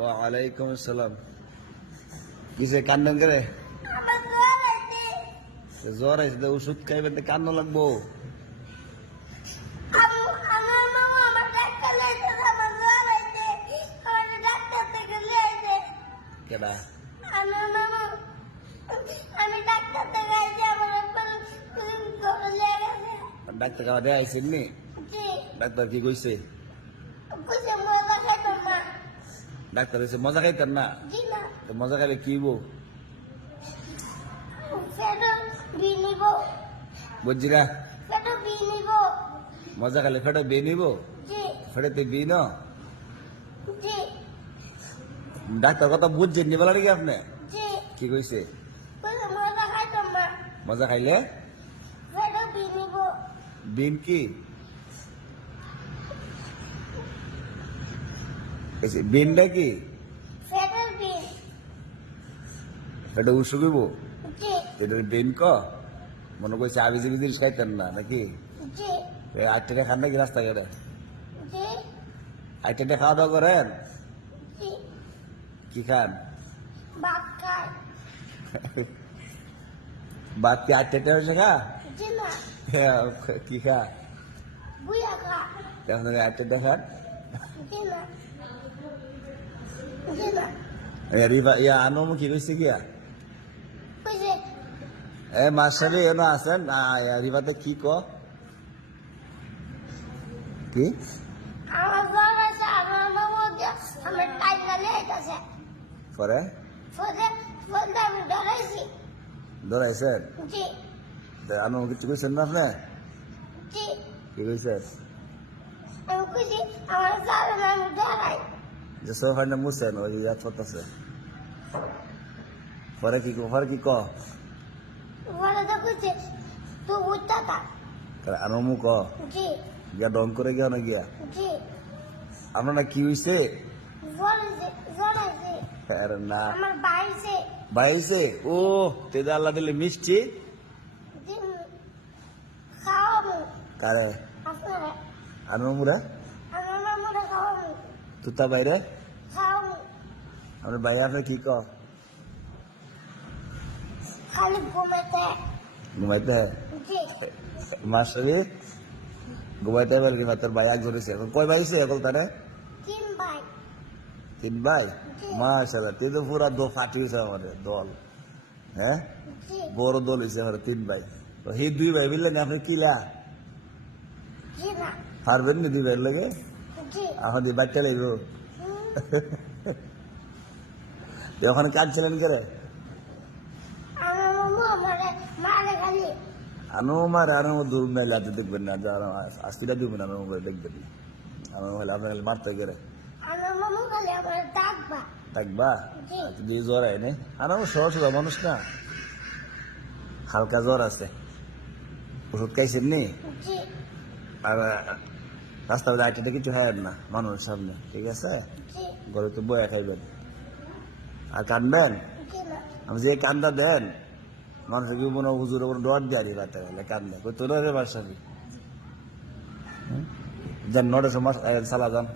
ওয়ালাইকুম আসসালাম। কিসে কান্দেন করে? আমার জ্বর আছে। জ্বর আছে তো ওষুধ খাইবেন তো কান্না লাগবো। আমার মামা আমার ডাক্তার লাইতেছে, আমার জ্বর আছে, আমার ডাক্তার থেকে লিয়েছে। কেডা? আমার মামা, আমি ডাক্তার থেকে আইছি, আমার জ্বর লেগে গেছে। ডাক্তার খাওয়া দেয়া আইসেন নি? জি, ডাক্তার কি কইছে? বুঝে মজা খাইতাম না। ডাক্তার হইছে মজা খাইতেন না? জি না, তো মজা খাইলে কি হইব? ফেটো বি নিব, বুঝছি না? ফেটো বি নিব। মজা খাইলে ফেটে বিয়ে নিব? জি ফেটেতে বিয়ে ন? জি ডাক্তার কথা বুঝছেন নি বলার কি আপনি? জি, কি কইছে? বুঝে মজা খাইতাম না, মজা খাইলে ফেটো বি নিব। বিন কি? বিনটা কি? ফেটো বি। এটা উসুক হইব? জি এটা বিন ক? মনে করছে আবিজি বিজির খাইতেন না নাকি? জি আটটা খান নাকি রাস্তাঘাটে? জি আটটা খাওয়া দাওয়া করেন? জি, কি খান? ভাত খাই। বাদ কি আটটা হয়েছে খা? জি না, কি খা? বুয়া খা। কেমন আটটা খান? জি না, জি না, রিবা ইয়া আনো কি কইছে গিয়া? বুঝে এ মাস্টারি এনো আছেন রিবাতে কি ক? কি? আমার জ্বর আছে, আমার মামা দিয়ে আমার টাইকা লেগেছে। পরে ফলে ফলে আমি ডরাইছি। ধরাইছেন? জি আনো কিছু কইছেন না আপনি? জি, কি কইছেন? আমি খুশি আমার জ্বর আছে, আমি ডরাই। যে সোফানে মুছেন ওই ইয়াদ করতেছে। পরে কি ক? বলে তো খুশি তুই উঠতে থাক। আনো মু ক? জি গিয়া দম করে গিয়া না গিয়া? জি, আপনার না কি হইছে? জ্বর আছে, আরে না আমার বাইছে। বাইছে ও তেদা আল্লাহ দিলে মিষ্টি জি, খাওয়াবো কারে আপনারা, আনো মুরা আমার মামারা খাওয়াবো, তুতা বাইরে খাওয়াবো। আমরা বাইরে আপনি কি ক? খালি ঘুমাতে। ঘুমাইতে জি মাস্টারি ঘুমাইতে পারে কি তোর ভাই এক ধরেছে এখন কয় বাইছে এখন তারে? 3 ভাই। 3 ভাই? জি। মাশাআল্লাহ তুই তো পুরা ফাটি হয়েছে আমাদের দল। হ্যাঁ জি বড় দল হয়েছে আমার 3 ভাই। তো হি 2 ভাই মিললেন আপনি কিলা জি না, পারবেন নি 2 ভাইয়ের লগে? জি এখন দিয়ে বাচ্চা লাগবো হুম, ওখানে কাঁদছিলেন করে? আমার মামু আমারে মারে খালি। আনো আনো দূর মেলে হাতে দেখবেন না যারা আস্তিটা দিবেন আনো করে দেখবেন আনো হলে আপনার মারতে গেলে আমার মামু খালি আমার ডাকবা। থাকবা জি দিয়ে জ্বর আয় নে আনো সহজ হবা মানুষ না হালকা জ্বর আছে ওষুধ খাইছেন নি? জি আর রাস্তা আইটা কিছু হয় না মানুষের সামনে ঠিক আছে জি ঘরে তো বয়া খাইবেন আর কানবেন জি না, আমি যে কান্দা দেন মানুষের কি মনে হুজুর ওপর ডর দিয়ে রাতে গেলে কান্দলে কই তোর বাসাবি যান নটা সময় সালা যান